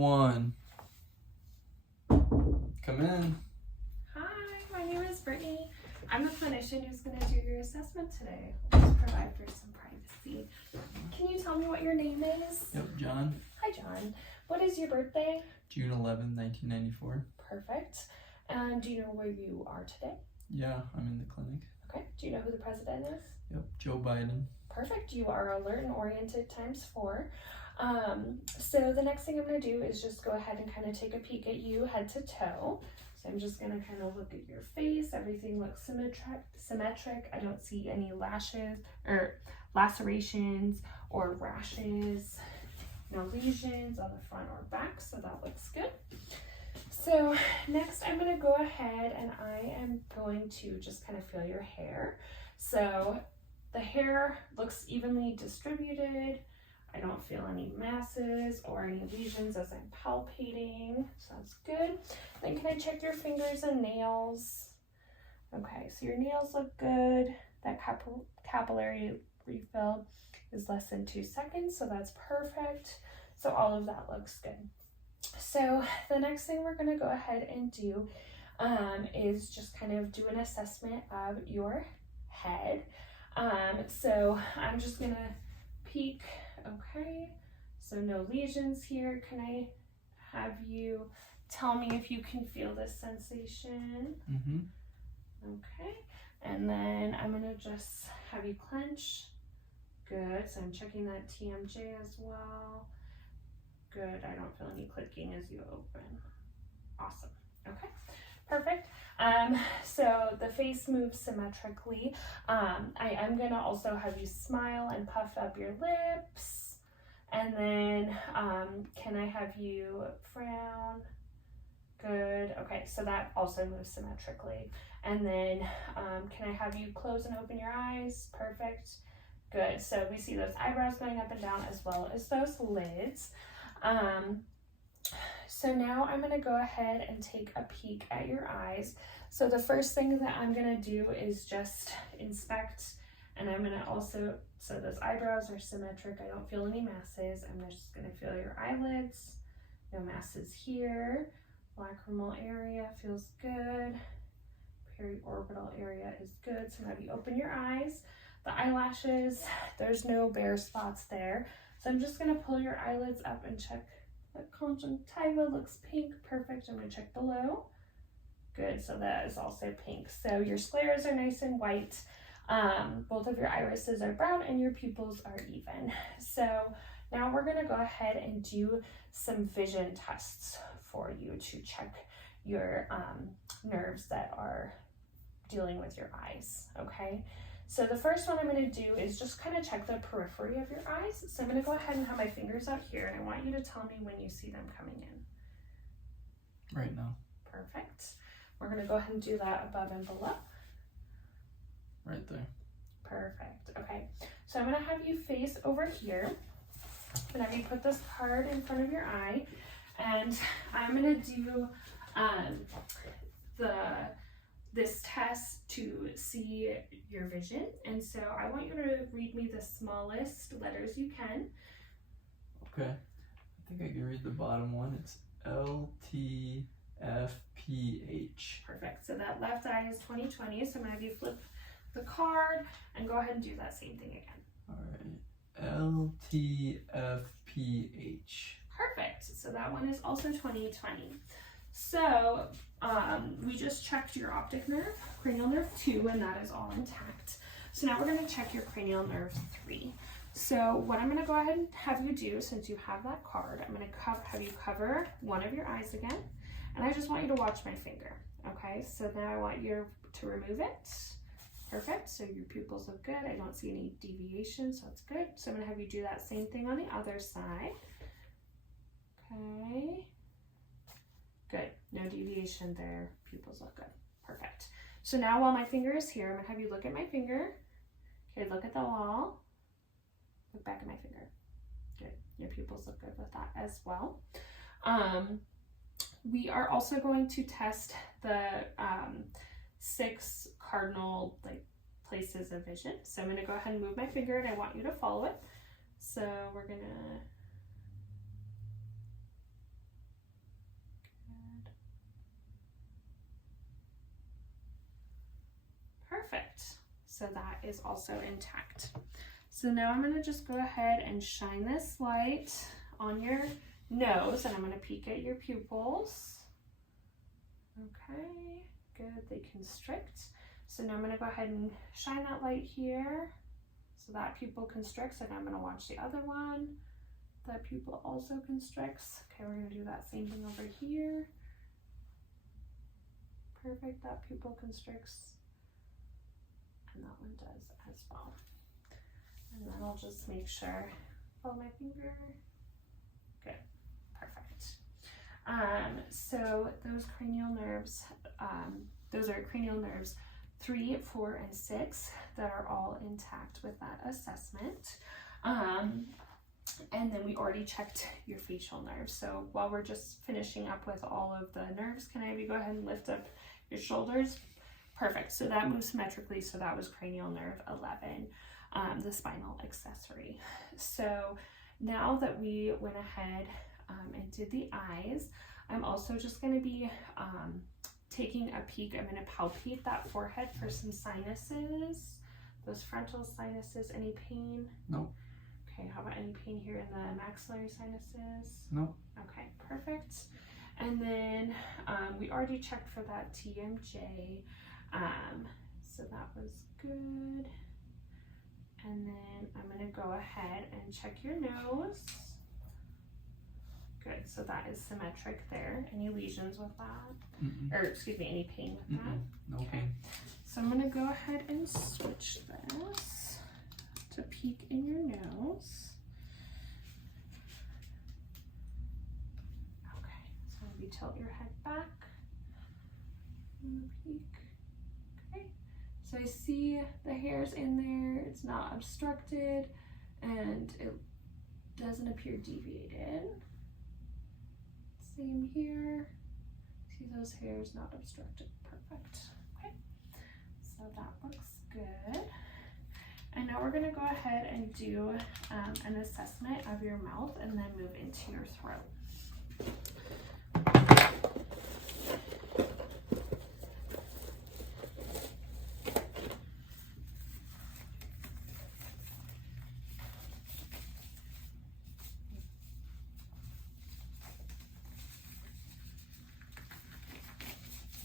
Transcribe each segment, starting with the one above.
One. Come in. Hi, my name is Brittany. I'm the clinician who's going to do your assessment today. Let's provide for some privacy. Can you tell me what your name is? Yep, John. Hi, John. What is your birthday? June 11, 1994. Perfect. And do you know where you are today? Yeah, I'm in the clinic. Okay. Do you know who the president is? Yep, Joe Biden. Perfect. You are alert and oriented ×4. So the next thing I'm going to do is just go ahead and kind of take a peek at you head to toe. So I'm just going to kind of look at your face. Everything looks symmetric. I don't see any lashes or lacerations or rashes. No lesions on the front or back, so that looks good. So next I'm going to go ahead and I am going to just kind of feel your hair. So the hair looks evenly distributed. I don't feel any masses or any lesions as I'm palpating, so that's good. Then can I check your fingers and nails? Okay, so your nails look good. That capillary refill is less than 2 seconds, so that's perfect. So all of that looks good. So the next thing we're going to go ahead and do is just kind of do an assessment of your head. So I'm just going to peek. Okay, so no lesions here. Can I have you tell me if you can feel this sensation? Okay, and then I'm going to just have you clench. Good, so I'm checking that TMJ as well. Good, I don't feel any clicking as you open. Awesome, okay, perfect. So the face moves symmetrically. I am going to also have you smile and puff up your lips. And then can I have you frown? Good. Okay, so that also moves symmetrically. And then can I have you close and open your eyes? Perfect. Good. So we see those eyebrows going up and down as well as those lids. So now I'm going to go ahead and take a peek at your eyes. So the first thing that I'm going to do is just inspect, and I'm going to also, so those eyebrows are symmetric. I don't feel any masses. I'm just going to feel your eyelids. No masses here. Lacrimal area feels good. Periorbital area is good. So now you open your eyes. The eyelashes, there's no bare spots there. So I'm just going to pull your eyelids up and check. The conjunctiva looks pink. Perfect. I'm going to check below. Good. So that is also pink. So your scleras are nice and white. Both of your irises are brown and your pupils are even. So now we're going to go ahead and do some vision tests for you to check your nerves that are dealing with your eyes. Okay. So the first one I'm going to do is just kind of check the periphery of your eyes. So I'm going to go ahead and have my fingers out here, and I want you to tell me when you see them coming in. Right now. Perfect. We're going to go ahead and do that above and below. Right there. Perfect. Okay. So I'm going to have you face over here. And I'm going to put this card in front of your eye, and I'm going to do this test to see your vision. And so I want you to read me the smallest letters you can. Okay. I think I can read the bottom one. It's LTFPH. Perfect. So that left eye is 20/20. So I'm going to have you flip the card and go ahead and do that same thing again. All right. LTFPH. Perfect. So that one is also 20/20. So we just checked your optic nerve, cranial nerve 2, and that is all intact. So now we're going to check your cranial nerve 3. So what I'm going to go ahead and have you do, since you have that card, I'm going to have you cover one of your eyes again, and I just want you to watch my finger. Okay, so now I want you to remove it. Perfect. So your pupils look good. I don't see any deviation, so that's good. So I'm going to have you do that same thing on the other side. Okay. Good. No deviation there. Pupils look good. Perfect. So now while my finger is here, I'm going to have you look at my finger. Okay, look at the wall. Look back at my finger. Good. Your pupils look good with that as well. We are also going to test the 6 cardinal places of vision. So I'm going to go ahead and move my finger, and I want you to follow it. So we're going to Perfect. So that is also intact. So now I'm going to just go ahead and shine this light on your nose, and I'm going to peek at your pupils. Okay, good. They constrict. So now I'm going to go ahead and shine that light here. So that pupil constricts, and I'm going to watch the other one. That pupil also constricts. Okay, we're going to do that same thing over here. Perfect. That pupil constricts. And that one does as well. And then I'll just make sure, follow my finger. Good, perfect. So those cranial nerves, those are cranial nerves 3, 4, and 6 that are all intact with that assessment. And then we already checked your facial nerves. So while we're just finishing up with all of the nerves, can I have you go ahead and lift up your shoulders? Perfect. So that moves symmetrically. So that was cranial nerve 11, the spinal accessory. So now that we went ahead and did the eyes, I'm also just going to be taking a peek. I'm going to palpate that forehead for some sinuses, those frontal sinuses. Any pain? No. Okay, how about any pain here in the maxillary sinuses? No. Okay, perfect. And then we already checked for that TMJ. So that was good. And then I'm going to go ahead and check your nose. Good, so that is symmetric there. Any lesions with that? Mm-mm. Or excuse me, any pain with that? No Okay. pain. So I'm going to go ahead and switch this to peek in your nose. Okay, so maybe tilt your head back and peek. Okay, so I see the hairs in there, it's not obstructed, and it doesn't appear deviated. Same here, see those hairs not obstructed, perfect. Okay, so that looks good. And now we're gonna go ahead and do an assessment of your mouth and then move into your throat.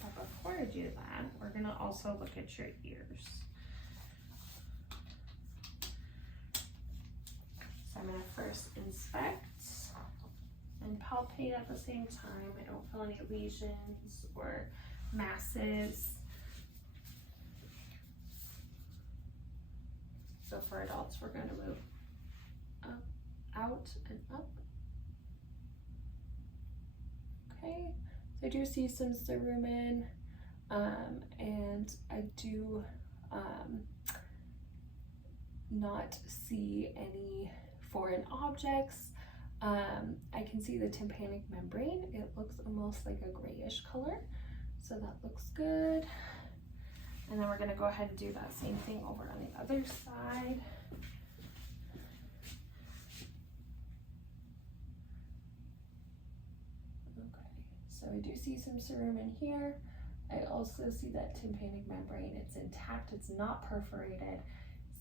But before I do that, we're gonna also look at your ears. So I'm gonna first inspect and palpate at the same time. I don't feel any lesions or masses. So for adults, we're going to move up, out, and up. Okay, so I do see some cerumen, and I do not see any foreign objects. I can see the tympanic membrane. It looks almost like a grayish color, so that looks good. And then we're going to go ahead and do that same thing over on the other side. Okay, so I do see some cerumen here. I also see that tympanic membrane. It's intact, it's not perforated.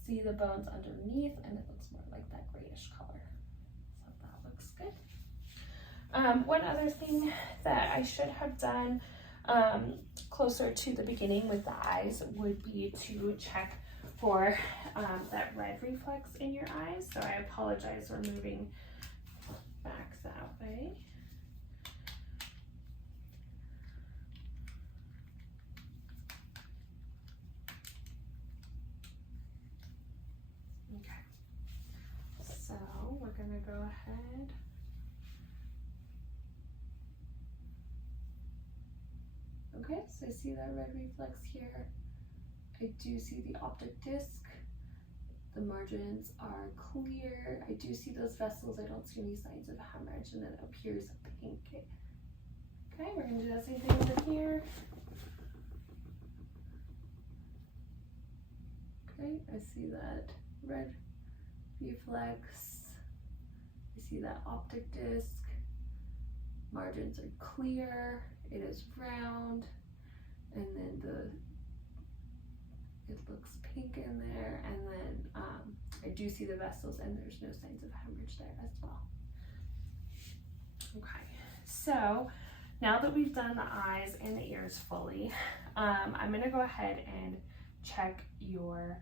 See the bones underneath, and it looks more like that grayish color. So that looks good. One other thing that I should have done closer to the beginning with the eyes would be to check for that red reflex in your eyes. So I apologize, we're moving back that way. So we're gonna go ahead. Okay, so I see that red reflex here. I do see the optic disc. The margins are clear. I do see those vessels. I don't see any signs of hemorrhage, and then it appears pink. Okay, we're gonna do that same thing over here. Okay, I see that red reflex. I see that optic disc. Margins are clear. It is round. And then the it looks pink in there, and then I do see the vessels, and there's no signs of hemorrhage there as well. Okay, so now that we've done the eyes and the ears fully, I'm gonna go ahead and check your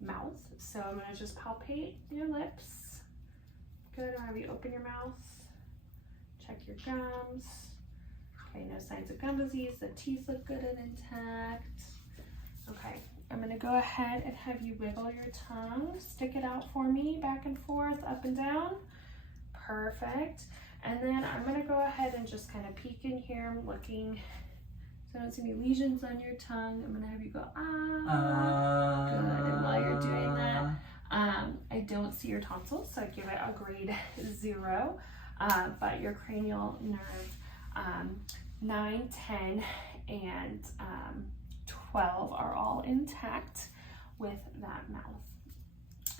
mouth. So I'm gonna just palpate your lips. Good, I'll have you open your mouth. Check your gums. Okay, no signs of gum disease. The teeth look good and intact. Okay, I'm gonna go ahead and have you wiggle your tongue. Stick it out for me, back and forth, up and down. Perfect. And then I'm gonna go ahead and just kind of peek in here. I'm looking, so I don't see any lesions on your tongue. I'm gonna have you go, ah. Good, and while you're doing that, I don't see your tonsils, so I give it a grade 0. But your cranial nerve 9, 10, and 12 are all intact with that mouth.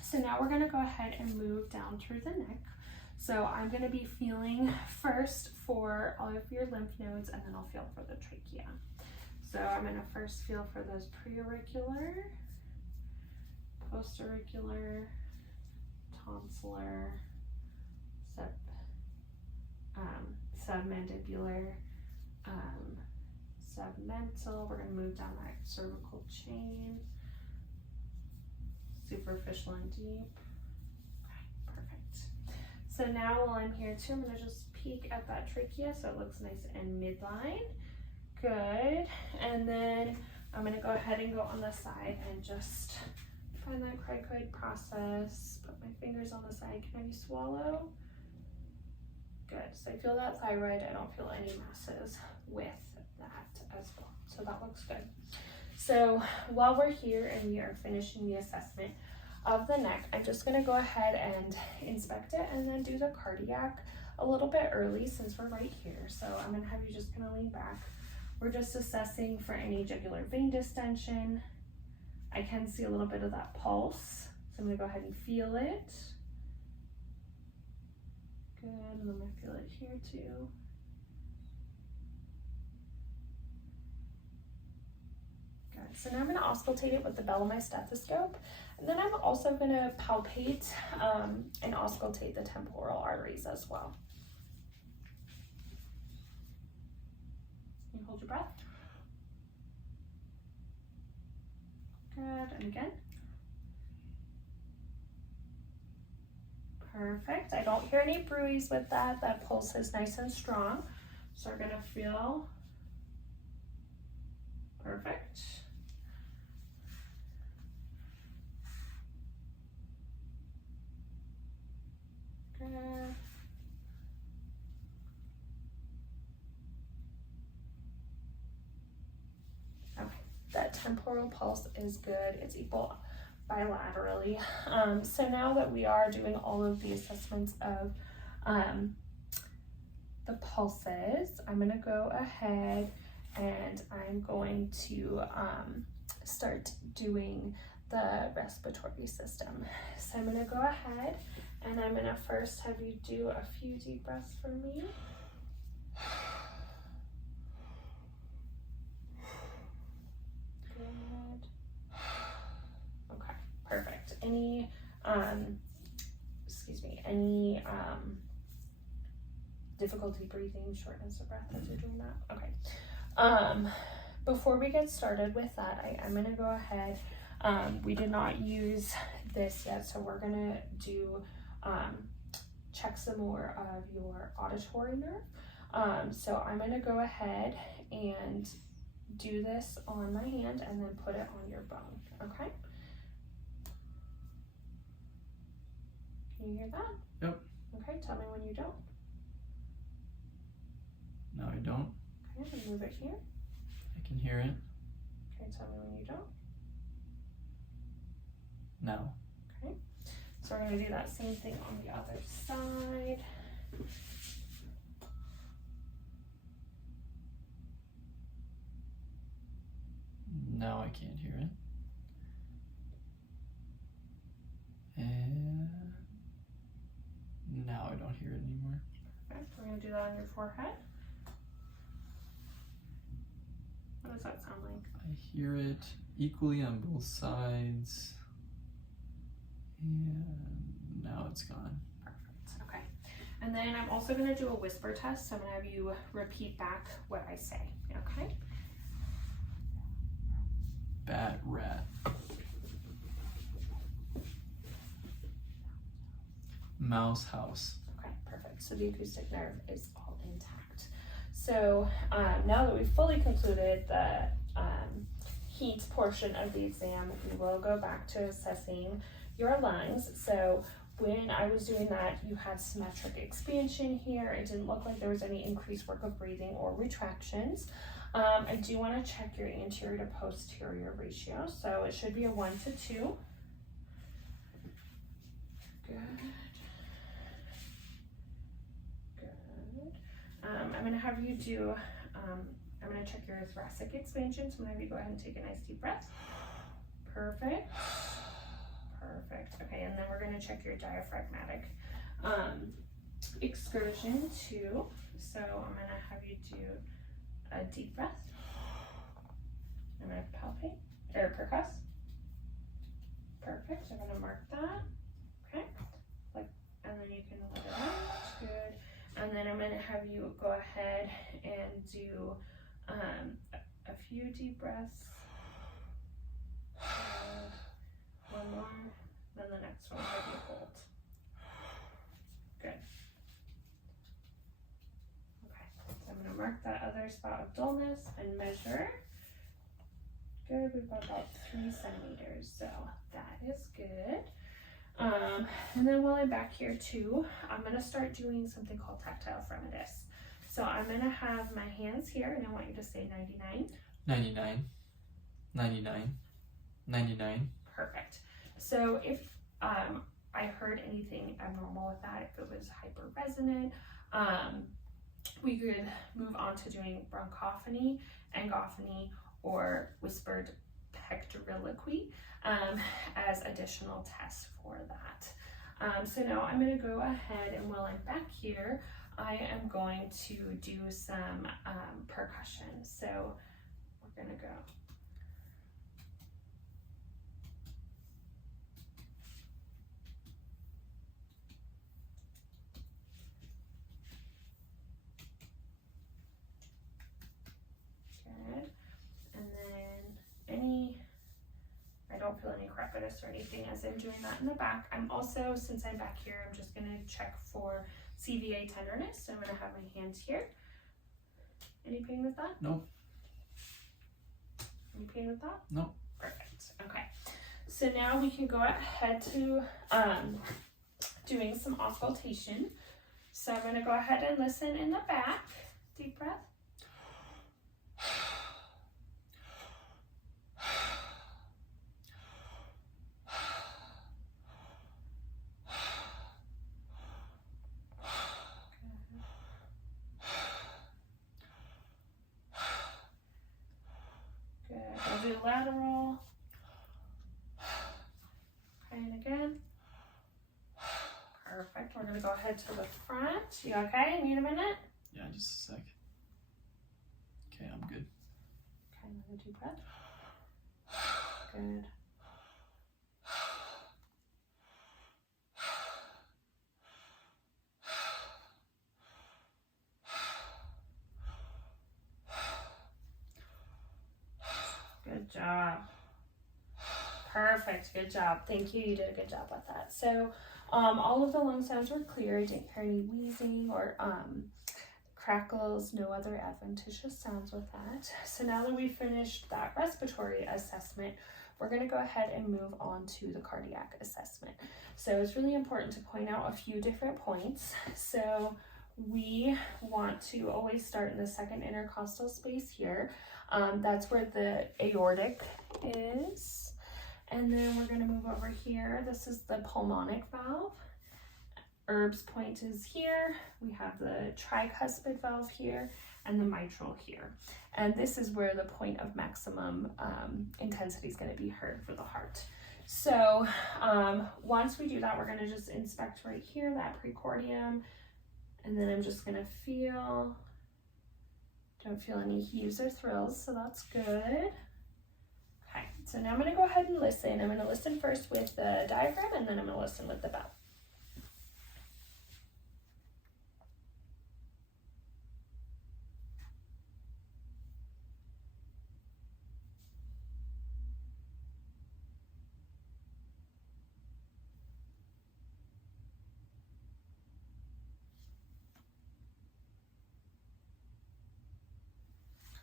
So now we're gonna go ahead and move down through the neck. So I'm gonna be feeling first for all of your lymph nodes, and then I'll feel for the trachea. So I'm gonna first feel for those preauricular, postauricular, tonsillar, submandibular, submental. We're going to move down that cervical chain, superficial and deep. Okay, perfect. So now while I'm here too, I'm going to just peek at that trachea so it looks nice and midline. Good. And then I'm going to go ahead and go on the side and just find that cricoid process. Put my fingers on the side. Can I have you swallow? Good. So I feel that thyroid. I don't feel any masses with that as well. So that looks good. So while we're here and we are finishing the assessment of the neck, I'm just going to go ahead and inspect it and then do the cardiac a little bit early since we're right here. So I'm going to have you just kind of lean back. We're just assessing for any jugular vein distension. I can see a little bit of that pulse. So I'm going to go ahead and feel it. Good, and I'm going to feel it here too. Good, so now I'm going to auscultate it with the bell of my stethoscope. And then I'm also going to palpate and auscultate the temporal arteries as well. You hold your breath. Good, and again. Perfect. I don't hear any bruise with that. That pulse is nice and strong. So we're gonna feel perfect. Good. Okay, that temporal pulse is good. It's equal bilaterally. So now that we are doing all of the assessments of the pulses, I'm going to go ahead and I'm going to start doing the respiratory system. So I'm going to go ahead and I'm going to first have you do a few deep breaths for me. Perfect. Any, any difficulty breathing, shortness of breath as you're doing that? Okay. Before we get started with that, I'm going to go ahead. We did not use this yet, so we're going to do check some more of your auditory nerve. So I'm going to go ahead and do this on my hand and then put it on your bone. Okay. Can you hear that? Yep. Okay, tell me when you don't. No, I don't. Okay, then move it here. I can hear it. Okay, tell me when you don't. No. Okay, so we're going to do that same thing on the other side. No, I can't hear it. And now I don't hear it anymore. Perfect. We're going to do that on your forehead. does that sound like? I hear it equally on both sides. And now it's gone. Perfect. Okay. And then I'm also going to do a whisper test. So I'm going to have you repeat back what I say. Okay? Bat, rat. Mouse, house. Okay, perfect. So the acoustic nerve is all intact. So now that we've fully concluded the heat portion of the exam, we will go back to assessing your lungs. So when I was doing that, you had symmetric expansion here. It didn't look like there was any increased work of breathing or retractions. I do want to check your anterior to posterior ratio. So it should be a 1 to 2. Good. Good. I'm going to have you do, I'm going to check your thoracic expansion. So I'm going to have you go ahead and take a nice deep breath. Perfect. Perfect. Okay, and then we're going to check your diaphragmatic excursion too. So I'm going to have you do a deep breath. I'm going to palpate or percuss. Perfect. I'm going to mark that. Okay. And then you can let it out. Good. And then I'm going to have you go ahead and do a few deep breaths. One more. Then the next one, have you hold. Good. Okay. So I'm going to mark that other spot of dullness and measure. Good. We've got about 3 centimeters. So that is good. And then while I'm back here too, I'm going to start doing something called tactile fremitus. So I'm going to have my hands here and I want you to say 99. 99. 99. 99. Perfect. So if I heard anything abnormal with that, if it was hyperresonant, we could move on to doing bronchophony, angophony, or whispered pectoriloquy as additional tests for that. So now I'm going to go ahead, and while I'm back here, I am going to do some percussion. So we're going to go. Good. And then I don't feel any crepitus or anything as I'm doing that in the back. I'm also, since I'm back here, I'm just going to check for CVA tenderness. So I'm going to have my hands here. Any pain with that? Nope. Any pain with that? Nope. Perfect. Okay. So now we can go ahead to doing some auscultation. So I'm going to go ahead and listen in the back. Deep breath. Good. I'll do lateral. Okay, and again. Perfect. We're going to go ahead to the front. You okay? Need a minute? Yeah, just a sec. Okay, I'm good. Okay, another deep breath. Good. Good job. Perfect. Good job. Thank you. You did a good job with that. So all of the lung sounds were clear. I didn't hear any wheezing or crackles, no other adventitious sounds with that. So now that we've finished that respiratory assessment, we're going to go ahead and move on to the cardiac assessment. So it's really important to point out a few different points. So we want to always start in the second intercostal space here. That's where the aortic is. And then we're going to move over here. This is the pulmonic valve. Erb's point is here. We have the tricuspid valve here and the mitral here. And this is where the point of maximum intensity is going to be heard for the heart. So once we do that, we're going to just inspect right here, that precordium. And then I'm just going to feel Don't feel any heaves or thrills, so that's good. Okay, so now I'm going to go ahead and listen. I'm going to listen first with the diaphragm, and then I'm going to listen with the bell.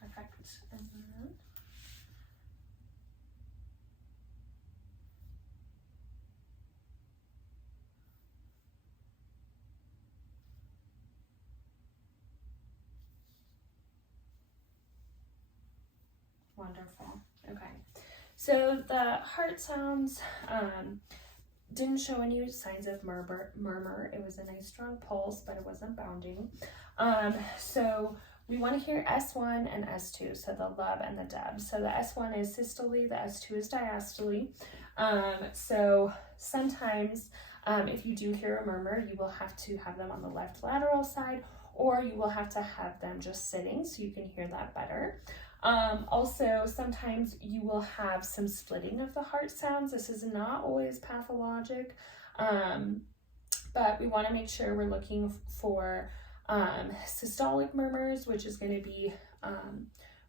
Perfect. And then wonderful. Okay. So the heart sounds didn't show any signs of murmur. It was a nice strong pulse, but it wasn't bounding. So we want to hear S1 and S2, so the lub and the deb. So the S1 is systole, the S2 is diastole. So sometimes if you do hear a murmur, you will have to have them on the left lateral side, or you will have to have them just sitting so you can hear that better. Also, sometimes you will have some splitting of the heart sounds. This is not always pathologic, but we want to make sure we're looking for systolic murmurs, which is going to be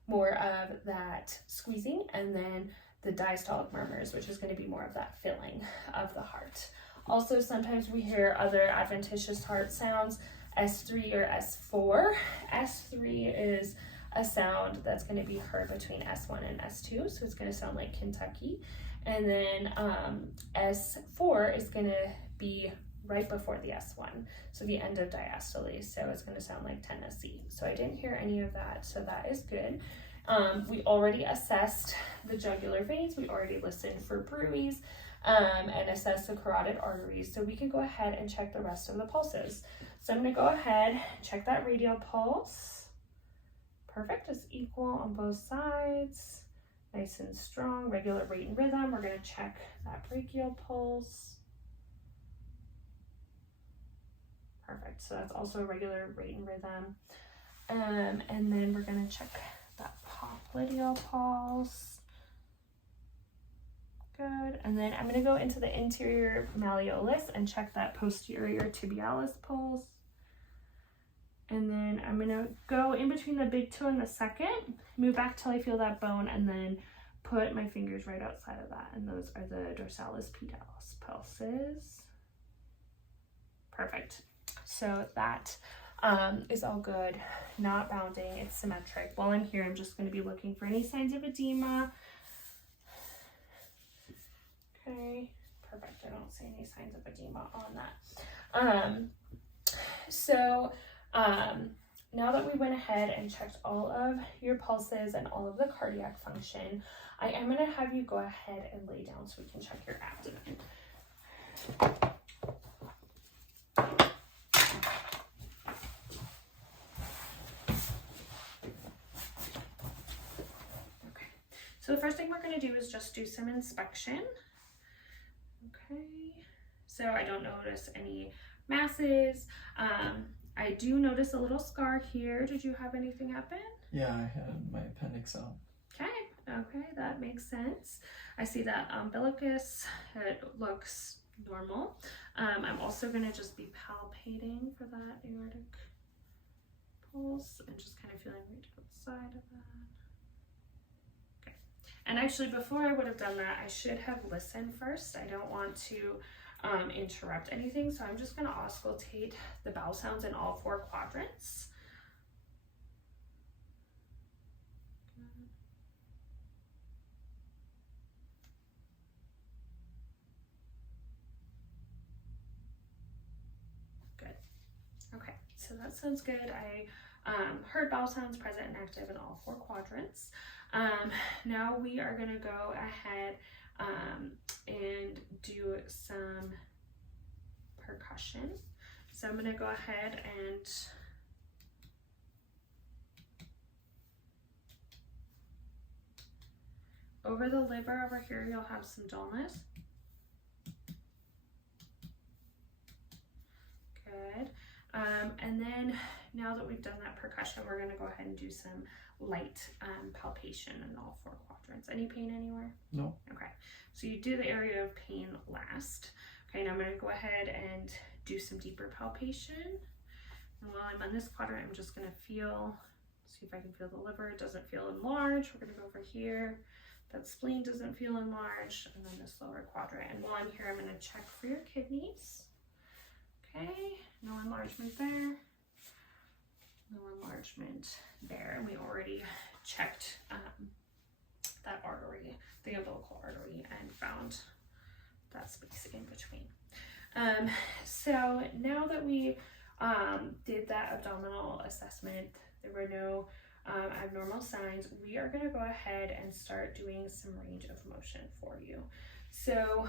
more of that squeezing, and then the diastolic murmurs, which is going to be more of that filling of the heart. Also, sometimes we hear other adventitious heart sounds, S3 or S4. S3 is a sound that's going to be heard between S1 and S2, so it's going to sound like Kentucky. And then S4 is going to be right before the S1, so the end of diastole, so it's going to sound like Tennessee. So I didn't hear any of that, so that is good. We already assessed the jugular veins, we already listened for bruits, and assessed the carotid arteries, so we can go ahead and check the rest of the pulses. So I'm going to go ahead, check that radial pulse. Perfect, it's equal on both sides, nice and strong, regular rate and rhythm. We're going to check that brachial pulse. Perfect, so that's also a regular rate and rhythm. And then we're going to check that popliteal pulse. Good, and then I'm going to go into the interior malleolus and check that posterior tibialis pulse. And then I'm going to go in between the big toe and the second, move back till I feel that bone, and then put my fingers right outside of that. And those are the dorsalis pedalis pulses. Perfect. So that is all good, not bounding, it's symmetric. While I'm here, I'm just going to be looking for any signs of edema. Okay, perfect. I don't see any signs of edema on that. Now that we went ahead and checked all of your pulses and all of the cardiac function, I am going to have you go ahead and lay down so we can check your abdomen. Okay, so the first thing we're going to do is just do some inspection. Okay, so I don't notice any masses. I do notice a little scar here. Did you have anything happen? Yeah, I had my appendix out. Okay, that makes sense. I see that umbilicus, it looks normal. I'm also going to just be palpating for that aortic pulse and just kind of feeling right outside of that. Okay, and actually before I would have done that, I should have listened first. I don't want to interrupt anything, so I'm just going to auscultate the bowel sounds in all 4 quadrants. Good. Okay, so that sounds good. I heard bowel sounds present and active in all 4 quadrants. Now we are going to go ahead and do some percussion. So I'm going to go ahead and over the liver over here, you'll have some dullness. Good. And then now that we've done that percussion, we're gonna go ahead and do some light palpation in all 4 quadrants. Any pain anywhere? No. Okay, so you do the area of pain last. Okay, now I'm gonna go ahead and do some deeper palpation. And while I'm on this quadrant, I'm just gonna feel, see if I can feel the liver. It doesn't feel enlarged. We're gonna go over here. That spleen doesn't feel enlarged, and then this lower quadrant. And while I'm here, I'm gonna check for your kidneys. Okay, no enlargement there. No enlargement there. And we already checked that artery, the umbilical artery, and found that space in between. So now that we did that abdominal assessment, there were no abnormal signs, we are going to go ahead and start doing some range of motion for you. So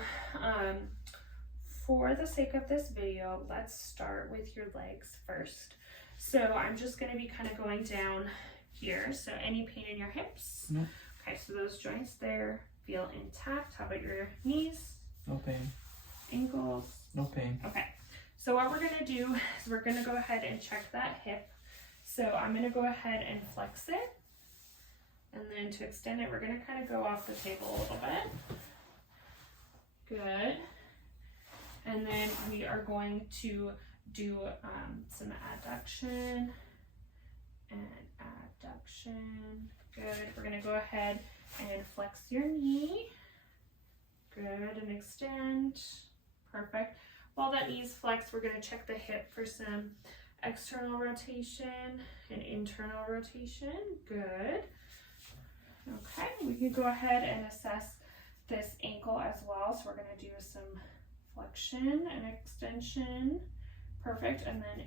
for the sake of this video, let's start with your legs first. So I'm just going to be kind of going down here. So any pain in your hips? No. Okay, so those joints there feel intact. How about your knees? No pain. Ankles? No pain. Okay, so what we're going to do is we're going to go ahead and check that hip. So I'm going to go ahead and flex it. And then to extend it, we're going to kind of go off the table a little bit. Good. And then we are going to do some adduction and adduction. Good. We're going to go ahead and flex your knee. Good. And extend. Perfect. While that knee's flexed, we're going to check the hip for some external rotation and internal rotation. Good. Okay. We can go ahead and assess this ankle as well. So we're going to do some flexion and extension. Perfect. And then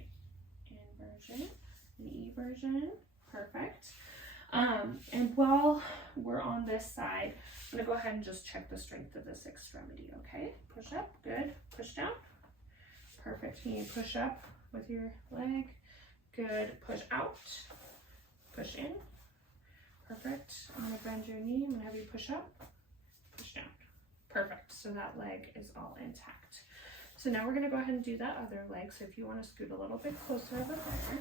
inversion and eversion. Perfect. And while we're on this side, I'm going to go ahead and just check the strength of this extremity. Okay. Push up. Good. Push down. Perfect. Can you push up with your leg? Good. Push out. Push in. Perfect. I'm going to bend your knee. I'm going to have you push up. Push down. Perfect. So that leg is all intact. So now we're going to go ahead and do that other leg. So if you want to scoot a little bit closer over there.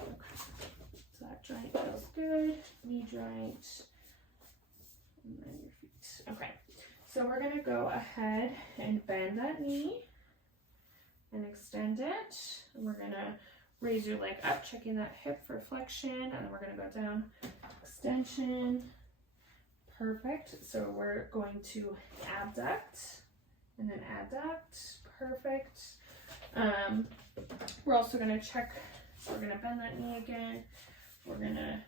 Okay. So that joint feels good. Knee joint. And then your feet. Okay. So we're going to go ahead and bend that knee and extend it. And we're going to raise your leg up, checking that hip for flexion. And then we're going to go down, extension. Perfect. So we're going to abduct and then adduct. Perfect. We're also going to check. So we're going to bend that knee again. We're going to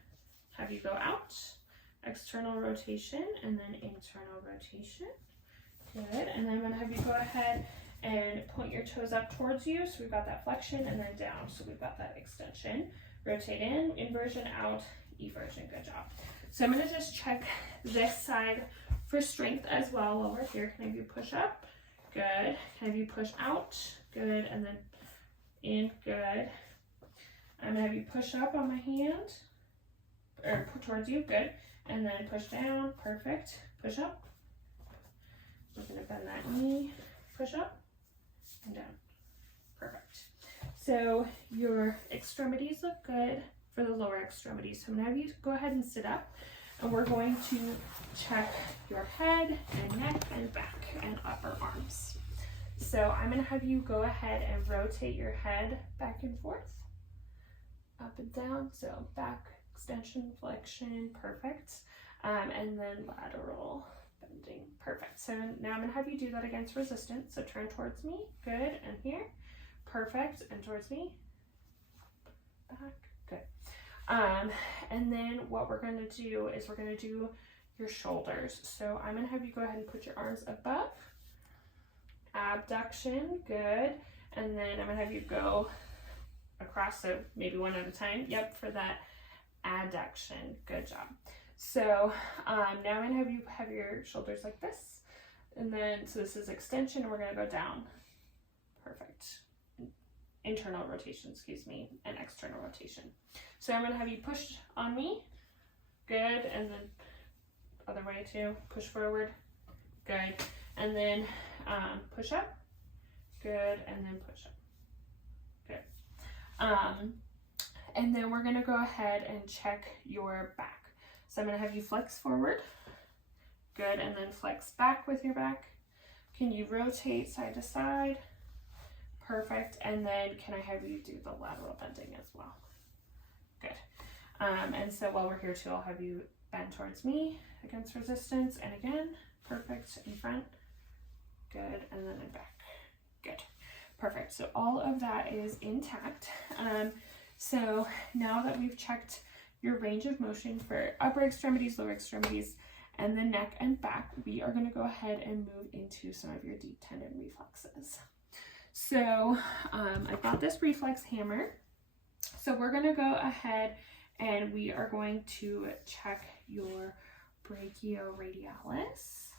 have you go out. External rotation and then internal rotation. Good. And then I'm going to have you go ahead and point your toes up towards you. So we've got that flexion and then down. So we've got that extension. Rotate in, inversion out, eversion. Good job. So I'm going to just check this side for strength as well while we're here. Can I have you push up? Good. Can I have you push out? Good. And then in. Good. I'm going to have you push up on my hand. Or towards you. Good. And then push down. Perfect. Push up. We're going to bend that knee. Push up and down. Perfect. So your extremities look good for the lower extremities. So I'm going to have you go ahead and sit up. And we're going to check your head and neck and back and upper arms. So I'm going to have you go ahead and rotate your head back and forth. Up and down. So back, extension, flexion, perfect. And then lateral bending, perfect. So now I'm going to have you do that against resistance. So turn towards me, good, and here, perfect, and towards me, back, good. And then what we're going to do is we're going to do your shoulders. So I'm going to have you go ahead and put your arms above, abduction, good, and then I'm going to have you go across, so maybe one at a time, yep, for that adduction. Good job. So now I'm going to have you have your shoulders like this. And then, so this is extension, and we're going to go down. Perfect. Internal rotation, excuse me, and external rotation. So I'm going to have you push on me. Good. And then other way too. Push forward. Good. And then push up. Good, and then push up. Good. And then we're gonna go ahead and check your back. So I'm gonna have you flex forward. Good, and then flex back with your back. Can you rotate side to side? Perfect, and then can I have you do the lateral bending as well? Good. And so while we're here too, I'll have you bend towards me against resistance, and again, perfect, in front. Good, and then in back. Good. Perfect. So all of that is intact. So now that we've checked your range of motion for upper extremities, lower extremities, and the neck and back, we are going to go ahead and move into some of your deep tendon reflexes. So I've got this reflex hammer. So we're going to go ahead and we are going to check your brachioradialis.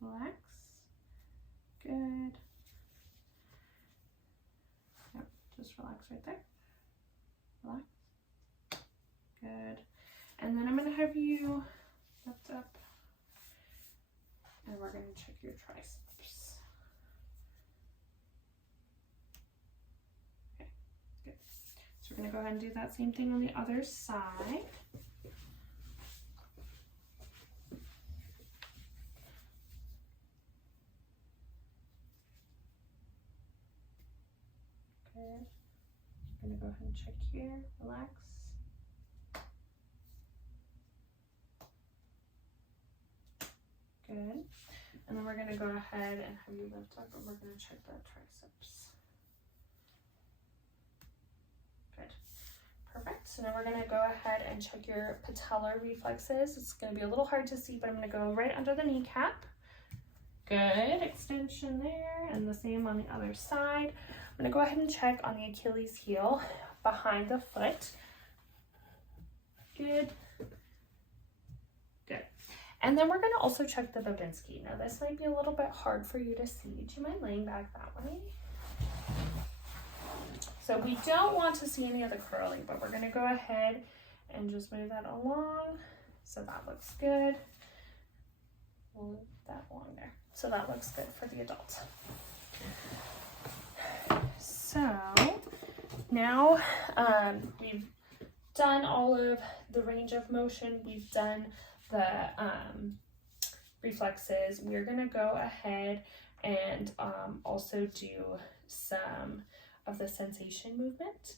Relax. Good. Yep, just relax right there. Relax. Good. And then I'm going to have you lift up and we're going to check your triceps. Okay, good. So we're going to go ahead and do that same thing on the other side. Good. I'm going to go ahead and check here. Relax. Good. And then we're going to go ahead and have you lift up and we're going to check that triceps. Good. Perfect. So now we're going to go ahead and check your patellar reflexes. It's going to be a little hard to see, but I'm going to go right under the kneecap. Good. Extension there. And the same on the other side. I'm going to go ahead and check on the Achilles heel behind the foot. Good. Good. And then we're going to also check the Babinski. Now this might be a little bit hard for you to see. Do you mind laying back that way? So we don't want to see any of the curling, but we're going to go ahead and just move that along. So that looks good. We'll move that along there. So that looks good for the adult. So now we've done all of the range of motion. We've done the reflexes. We're going to go ahead and also do some of the sensation movement.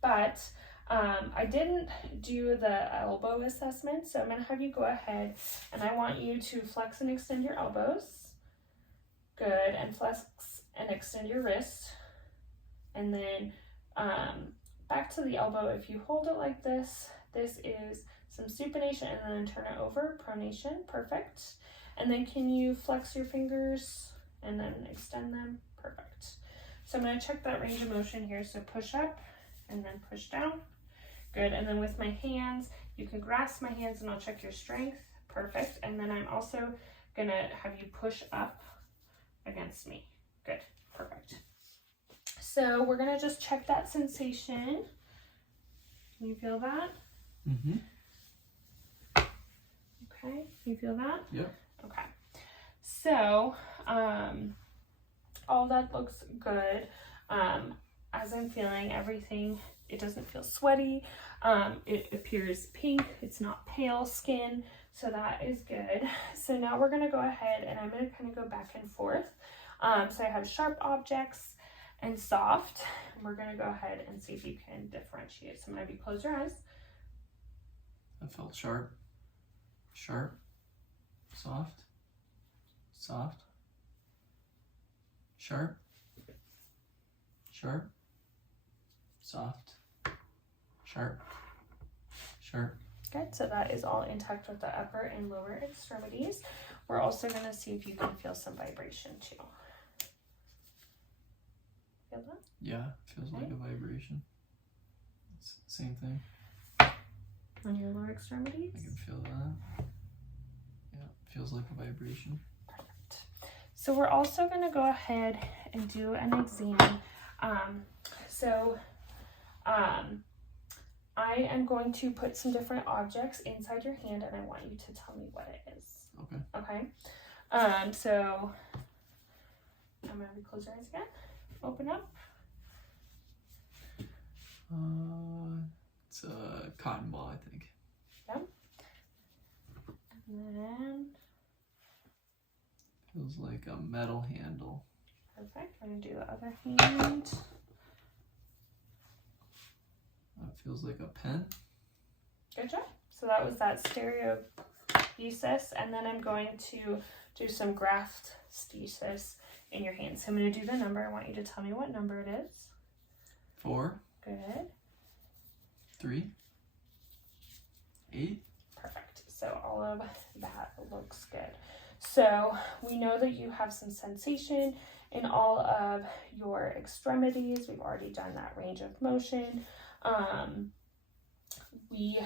But I didn't do the elbow assessment, so I'm going to have you go ahead and I want you to flex and extend your elbows. Good, and flex and extend your wrist. And then back to the elbow. If you hold it like this, this is some supination, and then turn it over, pronation. Perfect. And then can you flex your fingers and then extend them? Perfect. So I'm going to check that range of motion here. So push up and then push down. Good. And then with my hands, you can grasp my hands and I'll check your strength. Perfect. And then I'm also going to have you push up against me. Good. Perfect. So we're going to just check that sensation. Can you feel that? Mm-hmm. Okay. You feel that? Yep. Okay. So, all that looks good. As I'm feeling everything, it doesn't feel sweaty. It appears pink. It's not pale skin. So that is good. So now we're going to go ahead and I'm going to kind of go back and forth. So I have sharp objects and soft. And we're going to go ahead and see if you can differentiate. So I'm going to have you close your eyes. I felt sharp, sharp, soft, soft, sharp, sharp, soft, sharp, sharp. Good, so that is all intact with the upper and lower extremities. We're also going to see if you can feel some vibration too. Feel that? Yeah, feels like a vibration. It's the same thing. On your lower extremities? I can feel that. Yeah, feels like a vibration. Perfect. So we're also going to go ahead and do an exam. I am going to put some different objects inside your hand and I want you to tell me what it is. Okay. Okay. So I'm gonna have you close your eyes again. Open up. It's a cotton ball, I think. Yep. And then Feels like a metal handle. perfect. I'm gonna do the other hand. That feels like a pen. Good job. So that was that stereothesis, and then I'm going to do some graphthesis in your hands. So I'm going to do the number. I want you to tell me what number it is. 4. Good. 3. 8. Perfect. So all of that looks good. So we know that you have some sensation in all of your extremities. We've already done that range of motion. We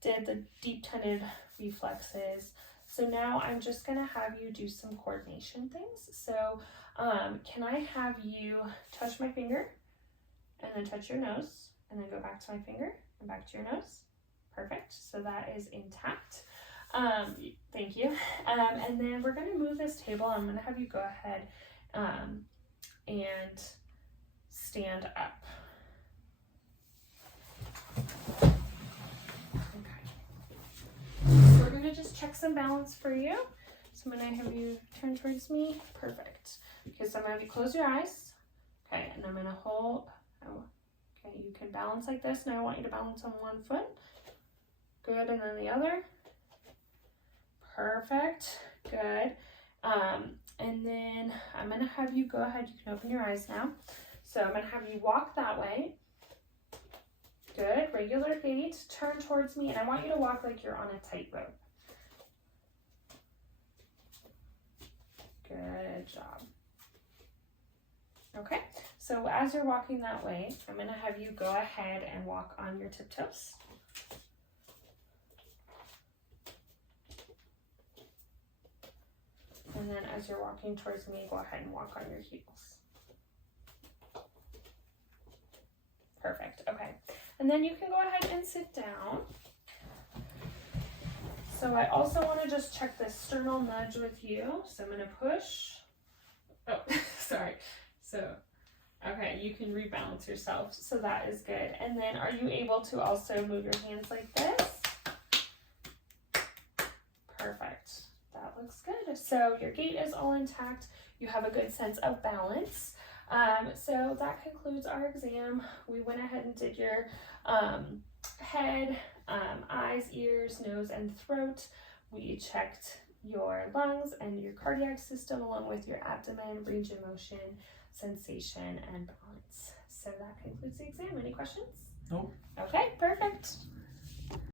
did the deep-tended reflexes. So now I'm just going to have you do some coordination things. So can I have you touch my finger and then touch your nose and then go back to my finger and back to your nose? Perfect. So that is intact. Thank you. And then we're going to move this table. I'm going to have you go ahead and stand up. We're going to just check some balance for you. So I'm going to have you turn towards me. Perfect. Okay, so I'm going to have you close your eyes. Okay, and I'm going to hold. Okay, you can balance like this. Now I want you to balance on one foot. Good, and then the other. Perfect. Good. And then I'm going to have you go ahead. You can open your eyes now. So I'm going to have you walk that way. Good. Regular gait. Turn towards me, and I want you to walk like you're on a tightrope. Good job. Okay, so as you're walking that way, I'm going to have you go ahead and walk on your tiptoes. And then as you're walking towards me, go ahead and walk on your heels. Perfect. Okay. And then you can go ahead and sit down. So I also want to just check this sternal nudge with you. So I'm going to push. Oh, sorry. So, okay, you can rebalance yourself. So that is good. And then are you able to also move your hands like this? Perfect. That looks good. So your gait is all intact. You have a good sense of balance. So that concludes our exam. We went ahead and did your head, eyes, ears, nose, and throat. We checked your lungs and your cardiac system along with your abdomen, range of motion, sensation, and balance. So that concludes the exam. Any questions? Nope. Okay, perfect.